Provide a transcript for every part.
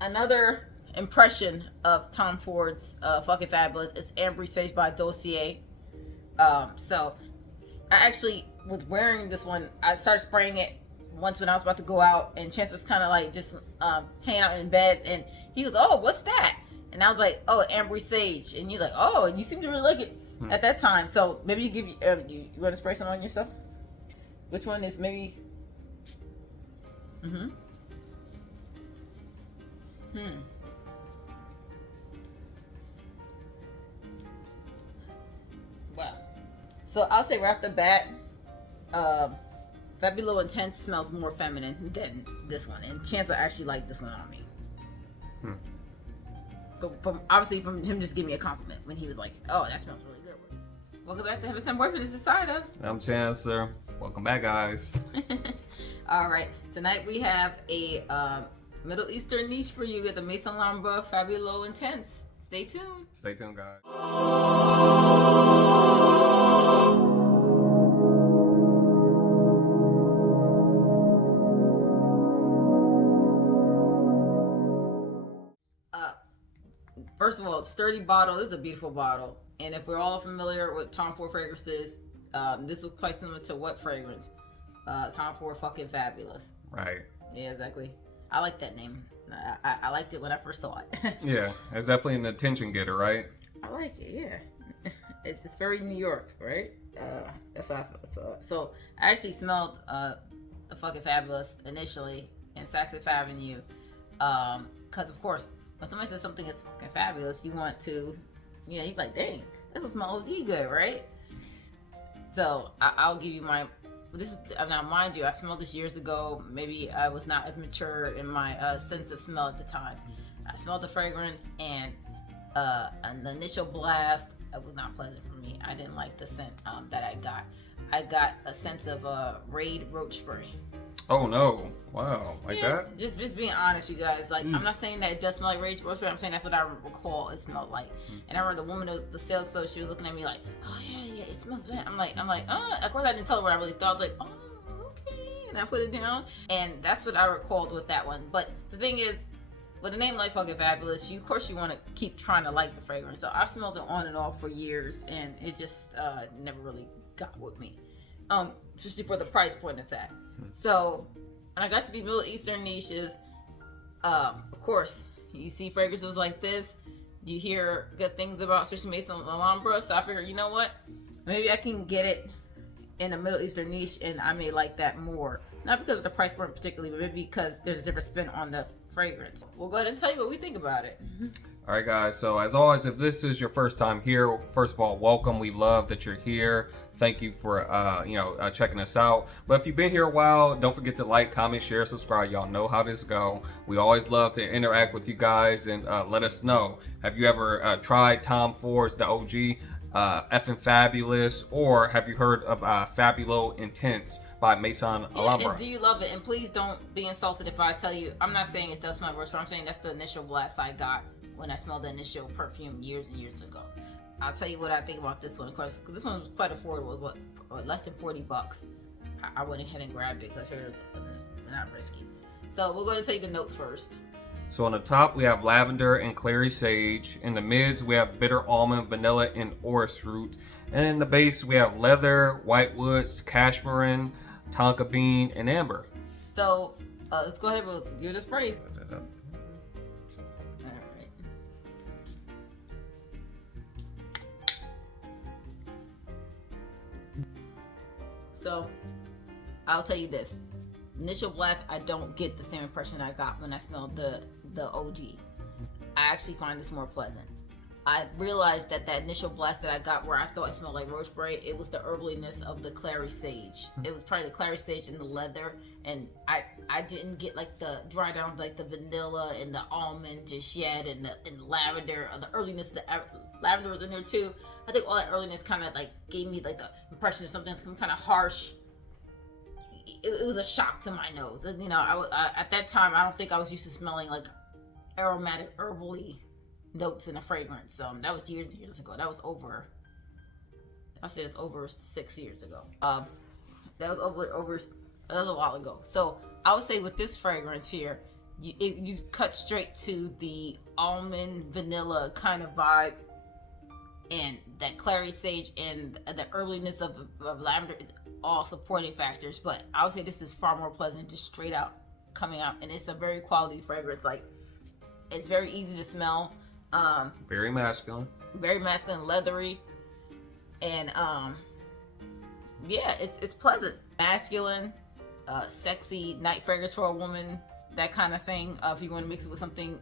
another impression of Tom Ford's fucking fabulous is Ambre Sage by Dossier. So I actually was wearing this one. I started spraying it once when I was about to go out, and Chance was kind of like just hanging out in bed, and he was, "Oh, what's that?" And I was like, "Oh, Ambre Sage," and you're like, "Oh," and you seem to really like it at that time. So maybe you want to spray some on yourself? Which one is maybe? Mm-hmm. Hmm. Wow. So I'll say right off the bat, uh, Fabulo Intense smells more feminine than this one, and Chance will actually like this one on me. From obviously from him just giving me a compliment when he was like, "Oh, that smells really good." Welcome back to Heaven Sent Boyfriend. This is Sida. I'm Chancellor. Welcome back, guys. All right, tonight we have a Middle Eastern niche for you at the Maison Lambra Fabulo Intense. Stay tuned. Stay tuned, guys. First of all, sturdy bottle. This is a beautiful bottle. And if we're all familiar with Tom Ford fragrances, this looks quite similar to what fragrance? Tom Ford fucking fabulous. Right. Yeah, exactly. I like that name. I liked it when I first saw it. Yeah, it's definitely an attention getter, right? I like it, yeah. It's very New York, right? That's how I feel. So I actually smelled the fucking fabulous initially in Saks Fifth Avenue. Because, of course, when somebody says something is fucking fabulous, you want to, you're like, dang, that does smell OD good, right? So I'll give you my, this is, now mind you, I smelled this years ago. Maybe I was not as mature in my sense of smell at the time. I smelled the fragrance, and the initial blast, it was not pleasant for me. I didn't like the scent that I got. I got a sense of Raid roach spray. Oh no! Wow, like that? Just being honest, you guys. Like, I'm not saying that it does smell like Raid roach spray. I'm saying that's what I recall it smelled like. And I remember the woman, the sales so she was looking at me like, "Oh yeah, it smells bad." I'm like, of course I didn't tell her what I really thought. I was like, "Oh, okay," and I put it down. And that's what I recalled with that one. But the thing is, with a name like fucking fabulous, of course you want to keep trying to like the fragrance. So I've smelled it on and off for years, and it just never really got with me. Especially for the price point it's at. So when I got to these Middle Eastern niches, of course you see fragrances like this, you hear good things about, especially Maison Alhambra. So I figured, you know what, maybe I can get it in a Middle Eastern niche, and I may like that more. Not because of the price point particularly, but maybe because there's a different spin on the fragrance. We'll go ahead and tell you what we think about it. All right, guys. So as always, if this is your first time here, first of all, welcome. We love that you're here. Thank you for checking us out. But if you've been here a while, don't forget to like, comment, share, subscribe. Y'all know how this go. We always love to interact with you guys and let us know. Have you ever tried Tom Ford's the OG effing fabulous, or have you heard of Fabulo Intense by Maison Alhambra? And do you love it? And please don't be insulted if I tell you, I'm not saying it does smell worse, but I'm saying that's the initial blast I got when I smelled the initial perfume years and years ago. I'll tell you what I think about this one, of course, because this one was quite affordable. What, less than $40. I went ahead and grabbed it because I figured it was not risky. So we'll go ahead and take the notes first. So on the top, we have lavender and clary sage. In the mids, we have bitter almond, vanilla, and orris root. And in the base, we have leather, white woods, cashmere, tonka bean, and amber. So let's go ahead and give it a spray. All right. So I'll tell you this. Initial blast, I don't get the same impression I got when I smelled the OG. I actually find this more pleasant. I realized that initial blast that I got where I thought it smelled like rose spray, it was the herbaliness of the clary sage. It was probably the clary sage and the leather, and I didn't get like the dry down like the vanilla and the almond just yet, and the lavender, the earliness. The lavender was in there too. I think all that earliness kind of like gave me like the impression of something kind of harsh. It was a shock to my nose. You know, I at that time, I don't think I was used to smelling like aromatic, herbally notes in a fragrance. That was years and years ago. That was over, I said it's over 6 years ago. That was over, that was a while ago. So I would say with this fragrance here, you cut straight to the almond vanilla kind of vibe, and that clary sage and the earliness of lavender is all supporting factors. But I would say this is far more pleasant, just straight out coming out, and it's a very quality fragrance. Like, it's very easy to smell. Very masculine, leathery, and yeah, it's pleasant, masculine, sexy night fragrance for a woman, that kind of thing. If you want to mix it with something,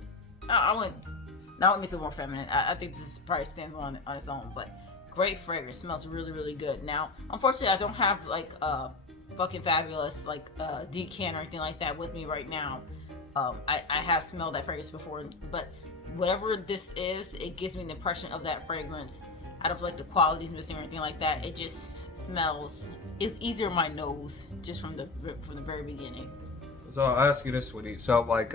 I wouldn't mix it more feminine. I think this probably stands on its own, but great fragrance, smells really, really good. Now, unfortunately, I don't have like fucking fabulous like decant or anything like that with me right now. I have smelled that fragrance before, but whatever this is, it gives me the impression of that fragrance. I don't feel like the quality's missing or anything like that. It just smells. It's easier on my nose just from the very beginning. So I'll ask you this, sweetie. So like,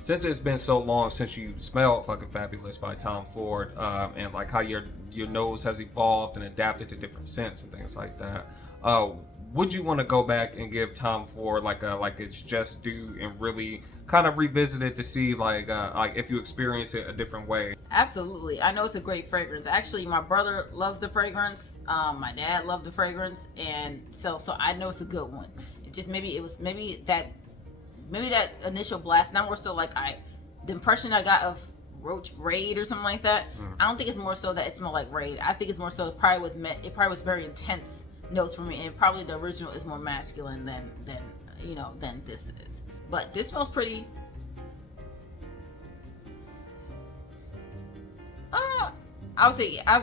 since it's been so long since you smelled Fucking Fabulous by Tom Ford, and like how your nose has evolved and adapted to different scents and things like that, would you want to go back and give Tom Ford like it's just due and really kind of revisit it to see like if you experience it a different way? Absolutely. I know it's a great fragrance. Actually, my brother loves the fragrance. My dad loved the fragrance, and so I know it's a good one. It just maybe that initial blast. Now more so like the impression I got of Roach Raid or something like that. I don't think it's more so that it smelled like Raid. I think it's more so it probably was very intense notes for me, and probably the original is more masculine than this is. But this smells pretty. I would say I'm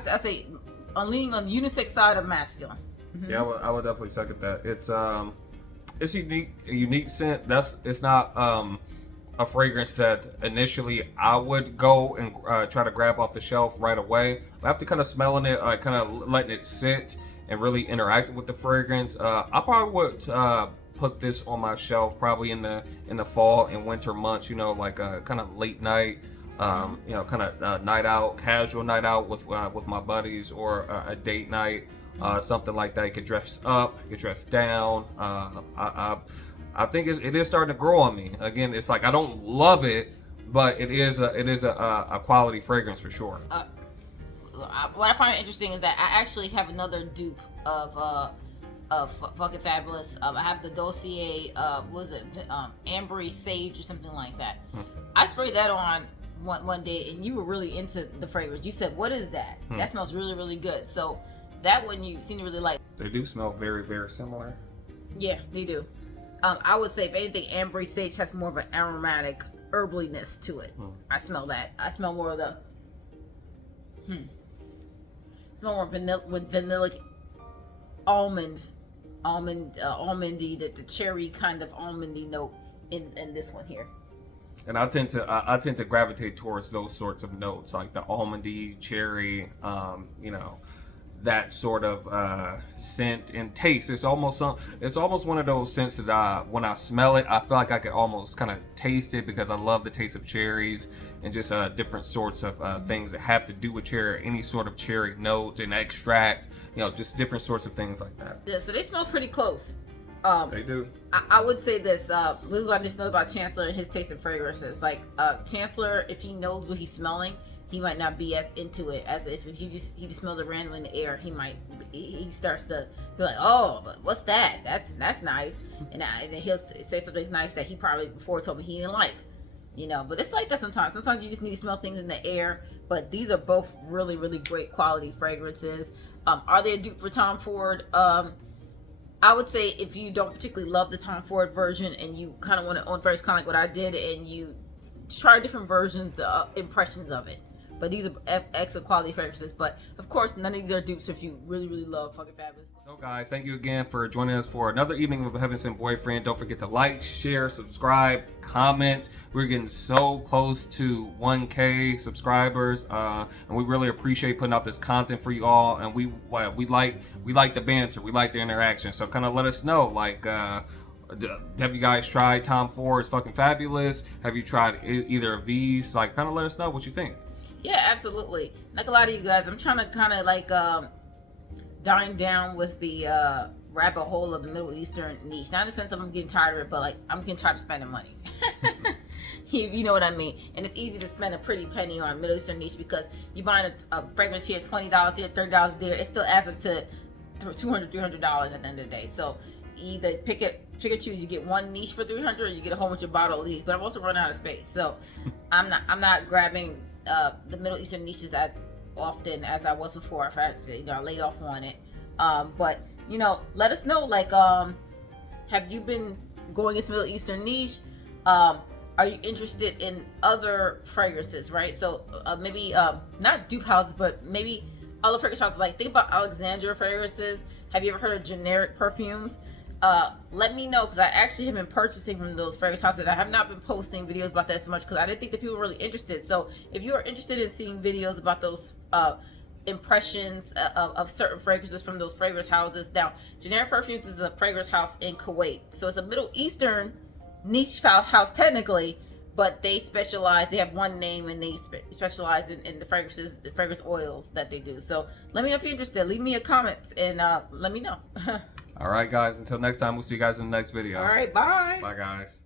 leaning on the unisex side of masculine. Mm-hmm. Yeah, I would definitely second that. It's a unique scent. It's not a fragrance that initially I would go and try to grab off the shelf right away. But after kind of smelling it, kind of letting it sit and really interacting with the fragrance, I probably would put this on my shelf probably in the fall and winter months. Like a kind of late night, kind of night out, casual night out with my buddies, or a date night, something like that. You could dress up, you could dress down. I think it is starting to grow on me. Again, it's like I don't love it, but it is a quality fragrance for sure. What I find interesting is that I actually have another dupe of Fucking Fabulous. I have the Dossier, Ambre Sage or something like that. I sprayed that on one day, and you were really into the fragrance. You said, "What is that? That smells really, really good." So that one you seem to really like. They do smell very, very similar. Yeah, they do. I would say if anything, Ambre Sage has more of an aromatic herbliness to it. I smell that. I smell more of the smell more vanilla, almondy, the cherry kind of almondy note in this one here. And I tend to gravitate towards those sorts of notes, like the almondy, cherry, that sort of scent and taste. It's almost one of those scents that when I smell it, I feel like I can almost kind of taste it, because I love the taste of cherries and just different sorts of things that have to do with cherry, any sort of cherry note and extract, just different sorts of things like that. Yeah, so they smell pretty close. They do. I would say this. This is what I just know about Chancellor and his taste in fragrances. Like Chancellor, if he knows what he's smelling, he might not be as into it as if he just smells it randomly in the air. He starts to be like, "Oh, but what's that? That's nice," and he'll say something nice that he probably before told me he didn't like. But it's like that sometimes. Sometimes you just need to smell things in the air. But these are both really, really great quality fragrances. Are they a dupe for Tom Ford? I would say if you don't particularly love the Tom Ford version and you kind of want to own first, kind of like what I did, and you try different versions, impressions of it. But these are excellent quality fragrances. But of course, none of these are dupes if you really, really love Fucking Fabulous. So guys, thank you again for joining us for another evening of Heaven Sent Boyfriend. Don't forget to like, share, subscribe, comment. We're getting so close to 1K subscribers, and we really appreciate putting out this content for you all. And we like the banter, we like the interaction. So kind of let us know, like, have you guys tried Tom Ford's Fucking Fabulous? Have you tried either of these? Like, kind of let us know what you think. Yeah, absolutely. Like a lot of you guys, I'm trying to kind of like dine down with the rabbit hole of the Middle Eastern niche. Not in the sense of I'm getting tired of it, but like I'm getting tired of spending money. You know what I mean? And it's easy to spend a pretty penny on Middle Eastern niche because you buying a fragrance here, $20 here, $30 there. It still adds up to $200, $300 at the end of the day. So either pick or choose. You get one niche for $300, or you get a whole bunch of bottle of these. But I'm also running out of space, so I'm not grabbing the Middle Eastern niches as often as I was before. If I laid off on it. But let us know. Like, have you been going into Middle Eastern niche? Are you interested in other fragrances, right? So maybe not dupe houses, but maybe other fragrance houses. Like, think about Alexandria fragrances. Have you ever heard of generic perfumes? Let me know, because I actually have been purchasing from those fragrance houses. I have not been posting videos about that so much because I didn't think that people were really interested. So if you are interested in seeing videos about those impressions of certain fragrances from those fragrance houses. Now, Generic Perfumes is a fragrance house in Kuwait, so it's a Middle Eastern niche house technically, but they specialize. They have one name, and they specialize in the fragrances, the fragrance oils that they do. So let me know if you're interested. Leave me a comment and let me know. All right, guys. Until next time, we'll see you guys in the next video. All right, bye. Bye, guys.